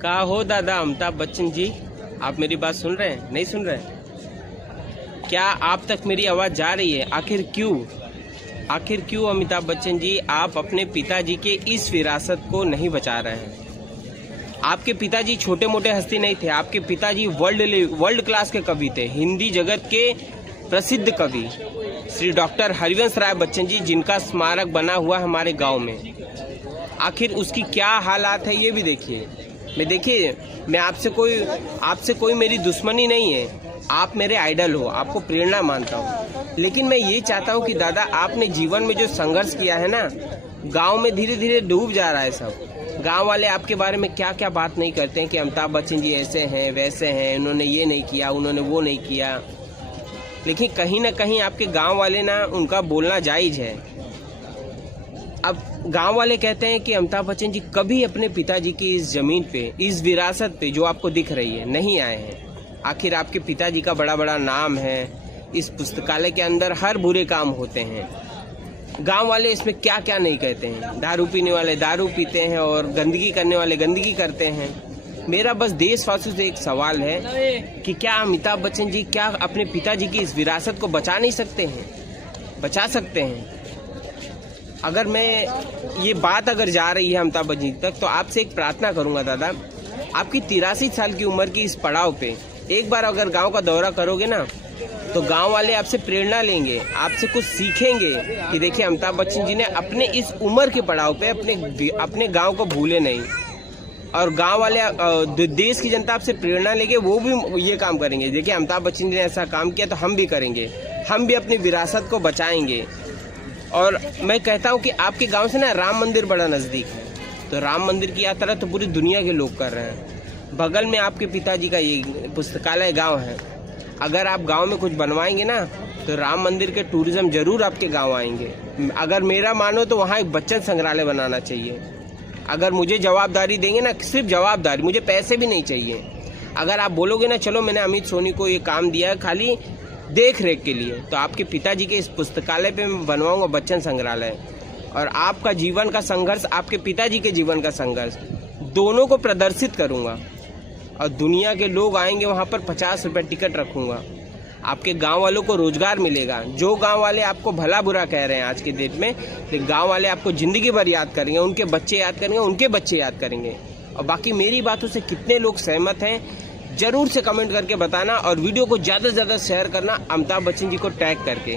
कहा हो दादा अमिताभ बच्चन जी, आप मेरी बात सुन रहे हैं? नहीं सुन रहे हैं? क्या आप तक मेरी आवाज़ जा रही है? आखिर क्यों अमिताभ बच्चन जी आप अपने पिताजी के इस विरासत को नहीं बचा रहे हैं? आपके पिताजी छोटे मोटे हस्ती नहीं थे। आपके पिताजी वर्ल्ड क्लास के कवि थे, हिंदी जगत के प्रसिद्ध कवि श्री डॉक्टर हरिवंश राय बच्चन जी, जिनका स्मारक बना हुआ है हमारे गांव में। आखिर उसकी क्या हालात है ये भी देखिए। मैं आपसे कोई मेरी दुश्मनी नहीं है। आप मेरे आइडल हो, आपको प्रेरणा मानता हूँ, लेकिन मैं ये चाहता हूँ कि दादा आपने जीवन में जो संघर्ष किया है ना, गांव में धीरे धीरे डूब जा रहा है सब। गांव वाले आपके बारे में क्या क्या बात नहीं करते हैं कि अमिताभ बच्चन जी ऐसे हैं वैसे हैं, उन्होंने ये नहीं किया, उन्होंने वो नहीं किया। लेकिन कहीं ना कहीं आपके गांव वाले ना, उनका बोलना जायज़ है। अब गांव वाले कहते हैं कि अमिताभ बच्चन जी कभी अपने पिताजी की इस जमीन पे, इस विरासत पे जो आपको दिख रही है, नहीं आए हैं। आखिर आपके पिताजी का बड़ा बड़ा नाम है। इस पुस्तकालय के अंदर हर बुरे काम होते हैं। गांव वाले इसमें क्या क्या नहीं कहते हैं। दारू पीने वाले दारू पीते हैं और गंदगी करने वाले गंदगी करते हैं। मेरा बस देशवासियों से एक सवाल है कि क्या अमिताभ बच्चन जी क्या अपने पिताजी की इस विरासत को बचा नहीं सकते हैं? बचा सकते हैं। अगर ये बात अगर जा रही है अमिताभ बच्चन जी तक, तो आपसे एक प्रार्थना करूंगा दादा, आपकी 83 साल की उम्र की इस पड़ाव पे एक बार अगर गांव का दौरा करोगे ना, तो गांव वाले आपसे प्रेरणा लेंगे, आपसे कुछ सीखेंगे कि देखिए अमिताभ बच्चन जी ने अपने इस उम्र के पड़ाव पे अपने गांव को भूले नहीं। और गांव वाले, देश की जनता आपसे प्रेरणा लेके वो भी ये काम करेंगे। देखिए अमिताभ बच्चन जी ने ऐसा काम किया तो हम भी करेंगे, हम भी अपनी विरासत को बचाएंगे। और मैं कहता हूँ कि आपके गांव से ना राम मंदिर बड़ा नज़दीक है, तो राम मंदिर की यात्रा तो पूरी दुनिया के लोग कर रहे हैं। बगल में आपके पिताजी का ये पुस्तकालय गांव है। अगर आप गांव में कुछ बनवाएंगे ना, तो राम मंदिर के टूरिज्म जरूर आपके गांव आएंगे। अगर मेरा मानो तो वहाँ एक बच्चन संग्रहालय बनाना चाहिए। अगर मुझे जवाबदारी देंगे ना, सिर्फ जवाबदारी, मुझे पैसे भी नहीं चाहिए। अगर आप बोलोगे ना चलो मैंने अमित सोनी को ये काम दिया है खाली देख रेख के लिए, तो आपके पिताजी के इस पुस्तकालय पे मैं बनवाऊंगा बच्चन संग्रहालय। और आपका जीवन का संघर्ष, आपके पिताजी के जीवन का संघर्ष, दोनों को प्रदर्शित करूंगा। और दुनिया के लोग आएंगे वहाँ पर, 50 रुपये टिकट रखूंगा। आपके गांव वालों को रोजगार मिलेगा। जो गांव वाले आपको भला बुरा कह रहे हैं आज के डेट में, लेकिन गांव वाले आपको जिंदगी भर याद करेंगे, उनके बच्चे याद करेंगे, उनके बच्चे याद करेंगे। और बाकी मेरी बातों से कितने लोग सहमत हैं जरूर से कमेंट करके बताना, और वीडियो को ज़्यादा से ज़्यादा शेयर करना अमिताभ बच्चन जी को टैग करके।